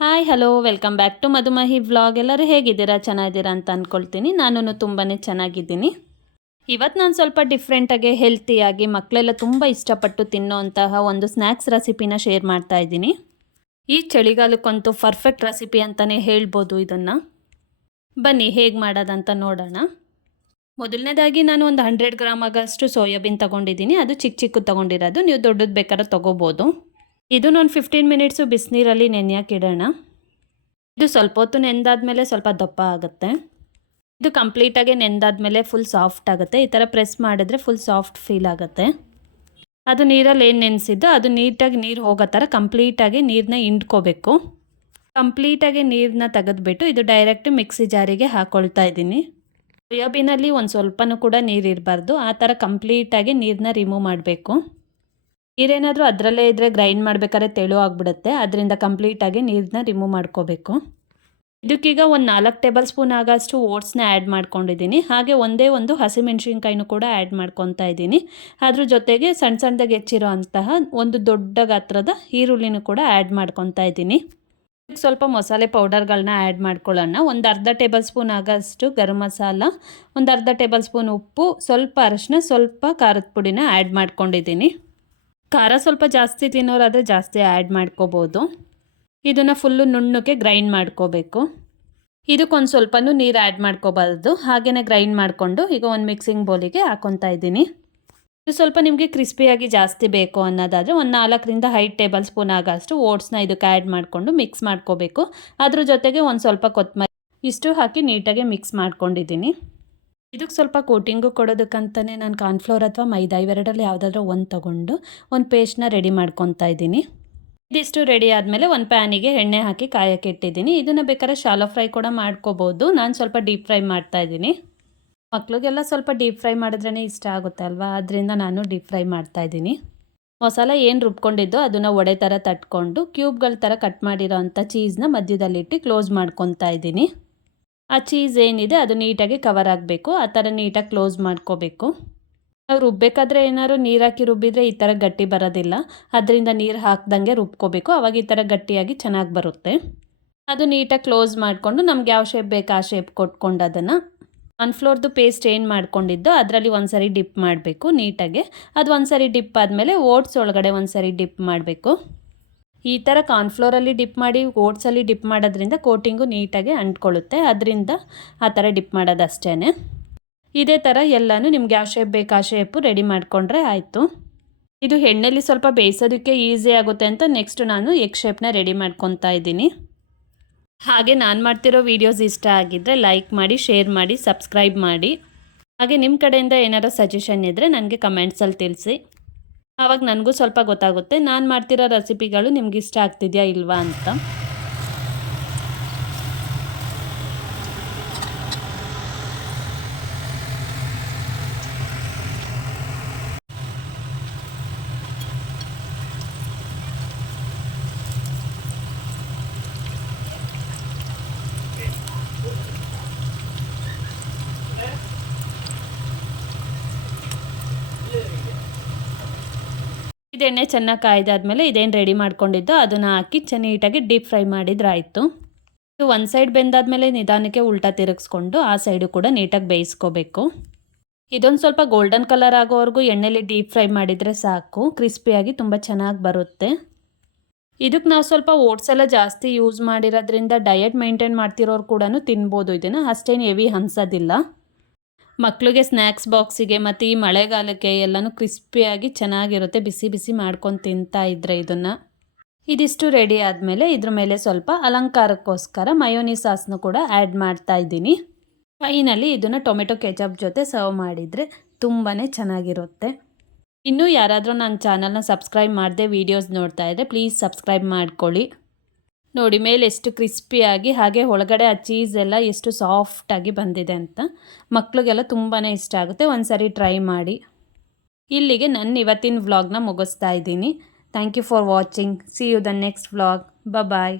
Hi hello welcome back to Madhumahi vlog. ಎಲ್ಲರೂ ಹೇಗಿದ್ದೀರಾ? ಚೆನ್ನಾಗಿದ್ದೀರಾ ಅಂತ ಅಂದ್ಕೊಳ್ತೀನಿ. ನಾನು ತುಂಬಾ ಚೆನ್ನಾಗಿದ್ದೀನಿ. ಇವತ್ತು ನಾನು ಸ್ವಲ್ಪ ಡಿಫ್ರೆಂಟಾಗಿ ಹೆಲ್ತಿಯಾಗಿ ಮಕ್ಕಳೆಲ್ಲ ತುಂಬ ಇಷ್ಟಪಟ್ಟು ತಿನ್ನೋಂತಹ ಒಂದು ಸ್ನ್ಯಾಕ್ಸ್ ರೆಸಿಪಿನ ಶೇರ್ ಮಾಡ್ತಾ ಇದ್ದೀನಿ. ಈ ಚಳಿಗಾಲಕ್ಕಂತೂ ಪರ್ಫೆಕ್ಟ್ ರೆಸಿಪಿ ಅಂತಲೇ ಹೇಳ್ಬೋದು ಇದನ್ನು. ಬನ್ನಿ ಹೇಗೆ ಮಾಡೋದಂತ ನೋಡೋಣ. ಮೊದಲನೇದಾಗಿ ನಾನು ಒಂದು 100 ಗ್ರಾಮ್ ಆಗಷ್ಟು ಸೋಯಾಬೀನ್ ತೊಗೊಂಡಿದ್ದೀನಿ. ಅದು ಚಿಕ್ಕ ಚಿಕ್ಕ ತೊಗೊಂಡಿರೋದು, ನೀವು ದೊಡ್ಡದು ಬೇಕಾದ್ರೆ ತೊಗೋಬೋದು. ಇದು ನಾನು 15 ಮಿನಿಟ್ಸು ಬಿಸಿನೀರಲ್ಲಿ ನೆನೆಯೋಕೆ ಇಡೋಣ. ಇದು ಸ್ವಲ್ಪ ಹೊತ್ತು ನೆಂದಾದ್ಮೇಲೆ ಸ್ವಲ್ಪ ದಪ್ಪ ಆಗುತ್ತೆ. ಇದು ಕಂಪ್ಲೀಟಾಗಿ ನೆಂದಾದ್ಮೇಲೆ ಫುಲ್ ಸಾಫ್ಟ್ ಆಗುತ್ತೆ. ಈ ಥರ ಪ್ರೆಸ್ ಮಾಡಿದ್ರೆ ಫುಲ್ ಸಾಫ್ಟ್ ಫೀಲ್ ಆಗುತ್ತೆ. ಅದು ನೀರಲ್ಲಿ ಏನು ನೆನೆಸಿದ್ದು ಅದು ನೀಟಾಗಿ ನೀರು ಹೋಗೋ ಥರ ಕಂಪ್ಲೀಟಾಗಿ ನೀರನ್ನ ಹಿಂಡ್ಕೋಬೇಕು. ಕಂಪ್ಲೀಟಾಗಿ ನೀರನ್ನ ತೆಗೆದುಬಿಟ್ಟು ಇದು ಡೈರೆಕ್ಟ್ ಮಿಕ್ಸಿ ಜಾರಿಗೆ ಹಾಕ್ಕೊಳ್ತಾ ಇದ್ದೀನಿ. ಸೋಯಾಬೀನಲ್ಲಿ ಒಂದು ಸ್ವಲ್ಪನೂ ಕೂಡ ನೀರು ಇರಬಾರ್ದು. ಆ ಥರ ಕಂಪ್ಲೀಟಾಗಿ ನೀರನ್ನ ರಿಮೂವ್ ಮಾಡಬೇಕು. ನೀರೇನಾದರೂ ಅದರಲ್ಲೇ ಇದ್ದರೆ ಗ್ರೈಂಡ್ ಮಾಡಬೇಕಾದ್ರೆ ತೆಳು ಆಗಿಬಿಡುತ್ತೆ. ಅದರಿಂದ ಕಂಪ್ಲೀಟಾಗಿ ನೀರನ್ನ ರಿಮೂವ್ ಮಾಡ್ಕೋಬೇಕು. ಇದಕ್ಕೀಗ ಒಂದು 4 ಟೇಬಲ್ ಸ್ಪೂನ್ ಆಗೋಷ್ಟು ಓಟ್ಸ್ನ ಆ್ಯಡ್ ಮಾಡ್ಕೊಂಡಿದ್ದೀನಿ. ಹಾಗೆ ಒಂದೇ ಒಂದು ಹಸಿಮೆಣ್ಸಿನ್ಕಾಯಿನೂ ಕೂಡ ಆ್ಯಡ್ ಮಾಡ್ಕೊತಾ ಇದ್ದೀನಿ. ಅದ್ರ ಜೊತೆಗೆ ಸಣ್ಣ ಸಣ್ಣದಾಗಿ ಹೆಚ್ಚಿರೋ ಅಂತಹ ಒಂದು ದೊಡ್ಡ ಗಾತ್ರದ ಈರುಳ್ಳಿನೂ ಕೂಡ ಆ್ಯಡ್ ಮಾಡ್ಕೊತಾ ಇದ್ದೀನಿ. ಸ್ವಲ್ಪ ಮಸಾಲೆ ಪೌಡರ್ಗಳನ್ನ ಆ್ಯಡ್ ಮಾಡ್ಕೊಳ್ಳೋಣ. ಒಂದು ಅರ್ಧ ಟೇಬಲ್ ಸ್ಪೂನ್ ಆಗೋಷ್ಟು ಗರಂ ಮಸಾಲ, ಒಂದು ಅರ್ಧ ಟೇಬಲ್ ಸ್ಪೂನ್ ಉಪ್ಪು, ಸ್ವಲ್ಪ ಅರಿಶಿನ, ಸ್ವಲ್ಪ ಖಾರದ ಪುಡಿನ ಆ್ಯಡ್ ಮಾಡ್ಕೊಂಡಿದ್ದೀನಿ. ಖಾರ ಸ್ವಲ್ಪ ಜಾಸ್ತಿ ತಿನ್ನೋರಾದರೆ ಜಾಸ್ತಿ ಆ್ಯಡ್ ಮಾಡ್ಕೋಬೋದು. ಇದನ್ನು ಫುಲ್ಲು ನುಣ್ಣಗೆ ಗ್ರೈಂಡ್ ಮಾಡ್ಕೋಬೇಕು. ಇದಕ್ಕೊಂದು ಸ್ವಲ್ಪನೂ ನೀರು ಆ್ಯಡ್ ಮಾಡ್ಕೋಬಾರ್ದು. ಹಾಗೆಯೇ ಗ್ರೈಂಡ್ ಮಾಡಿಕೊಂಡು ಈಗ ಒಂದು ಮಿಕ್ಸಿಂಗ್ ಬೌಲಿಗೆ ಹಾಕ್ಕೊತಾ ಇದ್ದೀನಿ. ಇದು ಸ್ವಲ್ಪ ನಿಮಗೆ ಕ್ರಿಸ್ಪಿಯಾಗಿ ಜಾಸ್ತಿ ಬೇಕು ಅನ್ನೋದಾದರೆ ಒಂದು 4ರಿಂದ 5 ಟೇಬಲ್ ಸ್ಪೂನ್ ಆಗೋಷ್ಟು ಓಟ್ಸ್ನ ಇದಕ್ಕೆ ಆ್ಯಡ್ ಮಾಡಿಕೊಂಡು ಮಿಕ್ಸ್ ಮಾಡ್ಕೋಬೇಕು. ಅದ್ರ ಜೊತೆಗೆ ಒಂದು ಸ್ವಲ್ಪ ಕೊತ್ತಂಬರಿ ಇಷ್ಟು ಹಾಕಿ ನೀಟಾಗಿ ಮಿಕ್ಸ್ ಮಾಡ್ಕೊಂಡಿದ್ದೀನಿ. ಇದಕ್ಕೆ ಸ್ವಲ್ಪ ಕೋಟಿಂಗು ಕೊಡೋದಕ್ಕಂತಲೇ ನಾನು ಕಾರ್ನ್ಫ್ಲೋರ್ ಅಥವಾ ಮೈದಾ ಇವೆರಡರಲ್ಲಿ ಯಾವುದಾದ್ರೂ ಒಂದು ತೊಗೊಂಡು ಒಂದು ಪೇಸ್ಟ್ನ ರೆಡಿ ಮಾಡ್ಕೊತಾ ಇದ್ದೀನಿ. ಇದಿಷ್ಟು ರೆಡಿ ಆದಮೇಲೆ ಒಂದು ಪ್ಯಾನಿಗೆ ಎಣ್ಣೆ ಹಾಕಿ ಕಾಯಕ್ಕೆ ಇಟ್ಟಿದ್ದೀನಿ. ಇದನ್ನು ಬೇಕಾದ್ರೆ ಶಾಲೋ ಫ್ರೈ ಕೂಡ ಮಾಡ್ಕೋಬೋದು. ನಾನು ಸ್ವಲ್ಪ ಡೀಪ್ ಫ್ರೈ ಮಾಡ್ತಾಯಿದ್ದೀನಿ. ಮಕ್ಳಿಗೆಲ್ಲ ಸ್ವಲ್ಪ ಡೀಪ್ ಫ್ರೈ ಮಾಡಿದ್ರೇ ಇಷ್ಟ ಆಗುತ್ತೆ ಅಲ್ವಾ, ಅದರಿಂದ ನಾನು ಡೀಪ್ ಫ್ರೈ ಮಾಡ್ತಾಯಿದ್ದೀನಿ. ಮಸಾಲ ಏನು ರುಬ್ಕೊಂಡಿದ್ದೋ ಅದನ್ನು ಒಡೆ ಥರ ತಟ್ಕೊಂಡು ಕ್ಯೂಬ್ಗಳ ಥರ ಕಟ್ ಮಾಡಿರೋ ಅಂಥ ಚೀಸ್ನ ಮಧ್ಯದಲ್ಲಿಟ್ಟು ಕ್ಲೋಸ್ ಮಾಡ್ಕೊತಾ ಇದ್ದೀನಿ. ಆ ಚೀಸ್ ಏನಿದೆ ಅದು ನೀಟಾಗಿ ಕವರ್ ಆಗಬೇಕು. ಆ ಥರ ನೀಟಾಗಿ ಕ್ಲೋಸ್ ಮಾಡ್ಕೋಬೇಕು. ನಾವು ರುಬ್ಬೇಕಾದ್ರೆ ಏನಾದ್ರು ನೀರು ಹಾಕಿ ರುಬ್ಬಿದರೆ ಈ ಥರ ಗಟ್ಟಿ ಬರೋದಿಲ್ಲ. ಅದರಿಂದ ನೀರು ಹಾಕ್ದಂಗೆ ರುಬ್ಕೋಬೇಕು. ಆವಾಗ ಈ ಥರ ಗಟ್ಟಿಯಾಗಿ ಚೆನ್ನಾಗಿ ಬರುತ್ತೆ. ಅದು ನೀಟಾಗಿ ಕ್ಲೋಸ್ ಮಾಡಿಕೊಂಡು ನಮ್ಗೆ ಯಾವ ಶೇಪ್ ಬೇಕು ಆ ಶೇಪ್ ಕೊಟ್ಕೊಂಡು ಅದನ್ನು ಕಾರ್ನ್ಫ್ಲೋರ್ದು ಪೇಸ್ಟ್ ಏನು ಮಾಡ್ಕೊಂಡಿದ್ದೋ ಅದರಲ್ಲಿ ಒಂದು ಸರಿ ಡಿಪ್ ಮಾಡಬೇಕು ನೀಟಾಗಿ. ಅದು ಒಂದು ಸರಿ ಡಿಪ್ ಆದಮೇಲೆ ಓಟ್ಸ್ ಒಳಗಡೆ ಒಂದು ಸರಿ ಡಿಪ್ ಮಾಡಬೇಕು. ಈ ಥರ ಕಾರ್ನ್ಫ್ಲೋರಲ್ಲಿ ಡಿಪ್ ಮಾಡಿ ಓಟ್ಸಲ್ಲಿ ಡಿಪ್ ಮಾಡೋದ್ರಿಂದ ಕೋಟಿಂಗು ನೀಟಾಗಿ ಅಂಟ್ಕೊಳ್ಳುತ್ತೆ. ಅದರಿಂದ ಆ ಥರ ಡಿಪ್ ಮಾಡೋದಷ್ಟೇ. ಇದೇ ಥರ ಎಲ್ಲನೂ ನಿಮ್ಗೆ ಯಾವ ಶೇಪ್ ಬೇಕು ಆ ಶೇಪು ರೆಡಿ ಮಾಡಿಕೊಂಡ್ರೆ ಆಯಿತು. ಇದು ಎಣ್ಣೆಲಿ ಸ್ವಲ್ಪ ಬೇಯಿಸೋದಕ್ಕೆ ಈಸಿ ಆಗುತ್ತೆ ಅಂತ ನೆಕ್ಸ್ಟ್ ನಾನು ಎಗ್ ಶೇಪ್ನ ರೆಡಿ ಮಾಡ್ಕೊತಾ ಇದ್ದೀನಿ. ಹಾಗೆ ನಾನು ಮಾಡ್ತಿರೋ ವೀಡಿಯೋಸ್ ಇಷ್ಟ ಆಗಿದ್ದರೆ ಲೈಕ್ ಮಾಡಿ, ಶೇರ್ ಮಾಡಿ, ಸಬ್ಸ್ಕ್ರೈಬ್ ಮಾಡಿ. ಹಾಗೆ ನಿಮ್ಮ ಕಡೆಯಿಂದ ಏನಾದರೂ ಸಜೆಷನ್ ಇದ್ದರೆ ನನಗೆ ಕಮೆಂಟ್ಸಲ್ಲಿ ತಿಳಿಸಿ. ಆವಾಗ ನನಗೂ ಸ್ವಲ್ಪ ಗೊತ್ತಾಗುತ್ತೆ ನಾನು ಮಾಡ್ತಿರೋ ರೆಸಿಪಿಗಳು ನಿಮ್ಗೆ ಇಷ್ಟ ಆಗ್ತಿದೆಯಾ ಇಲ್ವಾ ಅಂತ. ಇದು ಎಣ್ಣೆ ಚೆನ್ನಾಗಿ ಕಾಯ್ದಾದ್ಮೇಲೆ ಇದೇನು ರೆಡಿ ಮಾಡ್ಕೊಂಡಿದ್ದೋ ಅದನ್ನು ಹಾಕಿ ನೀಟಾಗಿ ಡೀಪ್ ಫ್ರೈ ಮಾಡಿದ್ರೆ ಆಯಿತು. ಇದು ಒಂದು ಸೈಡ್ ಬೆಂದಾದ್ಮೇಲೆ ನಿಧಾನಕ್ಕೆ ಉಲ್ಟಾ ತಿರುಗಿಸ್ಕೊಂಡು ಆ ಸೈಡು ಕೂಡ ನೀಟಾಗಿ ಬೇಯಿಸ್ಕೋಬೇಕು. ಇದೊಂದು ಸ್ವಲ್ಪ ಗೋಲ್ಡನ್ ಕಲರ್ ಆಗೋವರೆಗೂ ಎಣ್ಣೆಲಿ ಡೀಪ್ ಫ್ರೈ ಮಾಡಿದರೆ ಸಾಕು. ಕ್ರಿಸ್ಪಿಯಾಗಿ ತುಂಬ ಚೆನ್ನಾಗಿ ಬರುತ್ತೆ. ಇದಕ್ಕೆ ನಾವು ಸ್ವಲ್ಪ ಓಟ್ಸ್ ಎಲ್ಲ ಜಾಸ್ತಿ ಯೂಸ್ ಮಾಡಿರೋದ್ರಿಂದ ಡಯಟ್ ಮೇಂಟೈನ್ ಮಾಡ್ತಿರೋರು ಕೂಡ ತಿನ್ಬೋದು. ಇದನ್ನು ಅಷ್ಟೇನು ಹೆವಿ ಅನ್ಸೋದಿಲ್ಲ. ಮಕ್ಕಳಿಗೆ ಸ್ನ್ಯಾಕ್ಸ್ ಬಾಕ್ಸಿಗೆ ಮತ್ತು ಈ ಮಳೆಗಾಲಕ್ಕೆ ಎಲ್ಲನೂ ಕ್ರಿಸ್ಪಿಯಾಗಿ ಚೆನ್ನಾಗಿರುತ್ತೆ. ಬಿಸಿ ಬಿಸಿ ಮಾಡ್ಕೊಂಡು ತಿಂತಾ ಇದ್ದರೆ ಇದನ್ನು. ಇದಿಷ್ಟು ರೆಡಿ ಆದಮೇಲೆ ಇದ್ರ ಮೇಲೆ ಸ್ವಲ್ಪ ಅಲಂಕಾರಕ್ಕೋಸ್ಕರ ಮಯೋನೀಸ್ ಸಾಸ್ನು ಕೂಡ ಆ್ಯಡ್ ಮಾಡ್ತಾ ಇದ್ದೀನಿ. ಫೈನಲಿ ಇದನ್ನು ಟೊಮೆಟೊ ಕೆಚಪ್ ಜೊತೆ ಸರ್ವ್ ಮಾಡಿದರೆ ತುಂಬಾ ಚೆನ್ನಾಗಿರುತ್ತೆ. ಇನ್ನೂ ಯಾರಾದರೂ ನನ್ನ ಚಾನಲ್ನ ಸಬ್ಸ್ಕ್ರೈಬ್ ಮಾಡದೆ ವೀಡಿಯೋಸ್ ನೋಡ್ತಾ ಇದ್ದರೆ ಪ್ಲೀಸ್ ಸಬ್ಸ್ಕ್ರೈಬ್ ಮಾಡ್ಕೊಳ್ಳಿ. ನೋಡಿ ಮೇಲೆ ಎಷ್ಟು ಕ್ರಿಸ್ಪಿಯಾಗಿ, ಹಾಗೆ ಒಳಗಡೆ ಆ ಚೀಸ್ ಎಲ್ಲ ಎಷ್ಟು ಸಾಫ್ಟಾಗಿ ಬಂದಿದೆ ಅಂತ. ಮಕ್ಕಳಿಗೆಲ್ಲ ತುಂಬಾ ಇಷ್ಟ ಆಗುತ್ತೆ. ಒಂದು ಸರಿ ಟ್ರೈ ಮಾಡಿ. ಇಲ್ಲಿಗೆ ನನ್ನ ಇವತ್ತಿನ ವ್ಲಾಗ್ನ ಮುಗಿಸ್ತಾ ಇದ್ದೀನಿ. Thank you for watching. See you the next vlog. Bye.